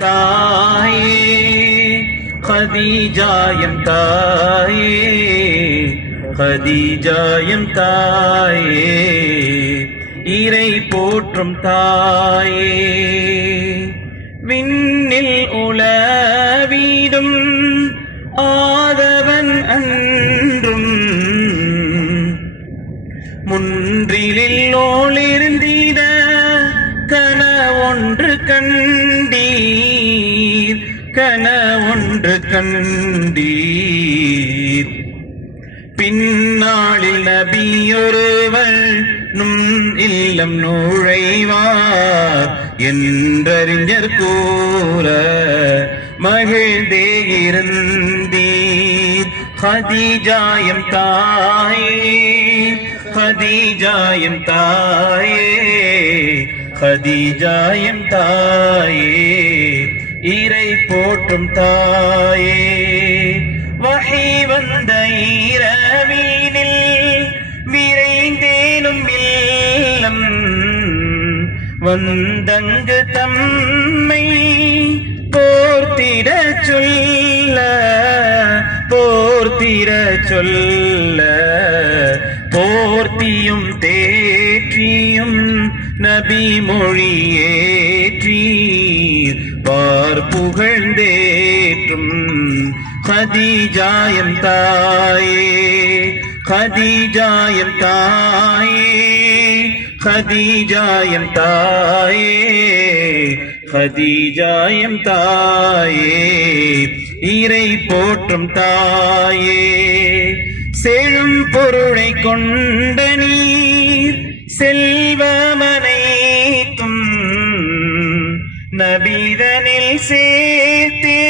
தாயே ஹதீஜாயம் தாயே ஹதீஜாயம் தாயே இறை போற்றும் தாயே. விண்ணில் உலவீடும் ஆதவன் அன்றும் முன்றிலில் ஓளிருந்தீட கன ஒன்று கண் கன ஒன்று கண்டீர். பின்னாளில் நபியொருவள் நும் இல்லம் நுழைவார் என்றறிஞர் கூற மகிழ்ந்தே இருந்தீர் ஹதீஜாயம் தாயே ஹதீஜாயம் தாயே ஹதீஜாயம் தாயே. இறை போற்றும் தாயே வகை வந்த இரவீனில் விரைந்தேனும் இல்லம் வந்தங்கு தம்மை போர்த்திட சொல்ல போர்த்திட சொல்ல போர்த்தியும் தேற்றியும் நபி மொழியேற்றி புகழ்ந்தேற்றும். ஹதீஜாயம் தாயே ஹதீஜாயம் தாயே ஹதீஜாயம் தாயே ஹதீஜாயம் தாயே இறை போற்றும் தாயே செழும் பொருளை கொண்ட நீர் செல்வமனை நபிதனில் சேர்த்தே.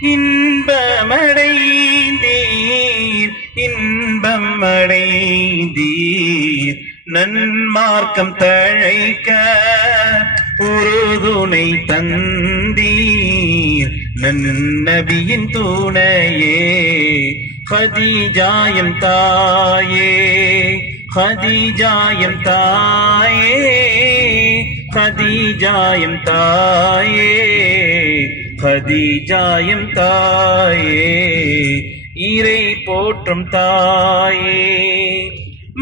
இன்பமடைந்தீர் இன்பம் அடைந்தீர் நன்மார்க்கம் தழைக்க உறுதுணை தந்தீர். நன்னபியின் துணையே ஹதீஜாயம் தாயே ஹதீஜாயம் தாயே ஹதீஜாயம் தாயே ஹதீஜாயம் தாயே இறை போற்றும் தாயே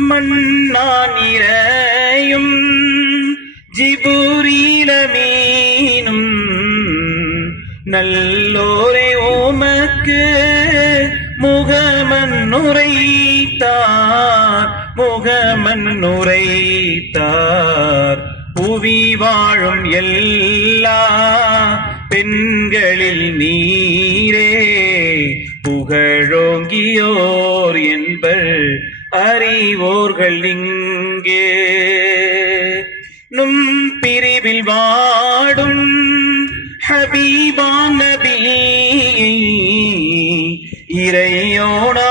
மண்ணானிரையும் ஜிபுரீலமீனும் நல்லோரை ஓமக்கு முகமன்னுரைத்தார் முகமன்னுரைத்தார் புவி வாழும் எல்லா பெண்களில் நீரே புகழோங்கியோர் என்பர் அறிவோர்கள் இங்கே. நும் பிரிவில் வாடும் ஹபீபான் நபி இறையோட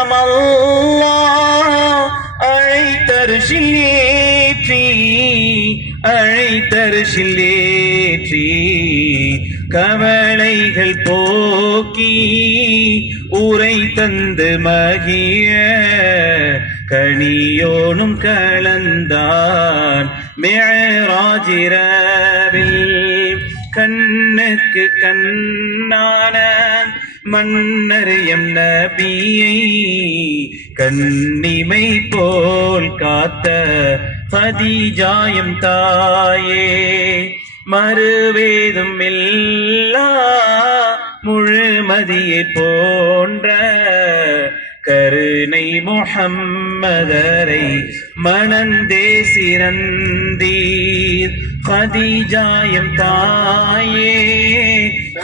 ஏற்றி ஏற்றி கவலைகள் போக்கி உரை தந்து மகிய கனியோனும் கலந்தான் மேராஜிரவில். கண்ணுக்கு கண்ணான மன்னரியம் நபியை கண்ணிமை போல் காத்த பதிஜாயம் தாயே? மறுவேதும் இல்லா முழுமதியை போன்ற கருணை முகம்மதரை மணந்தே சிறந்தீர். பதிஜாயம் தாயே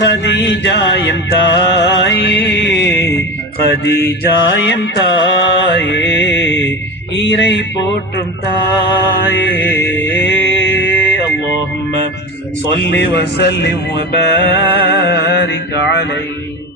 கதிஜாயம் தாயே கதிஜாயம் தாயே இறை போற்றும் தாயே اللهم صل وسلم وبارك عليه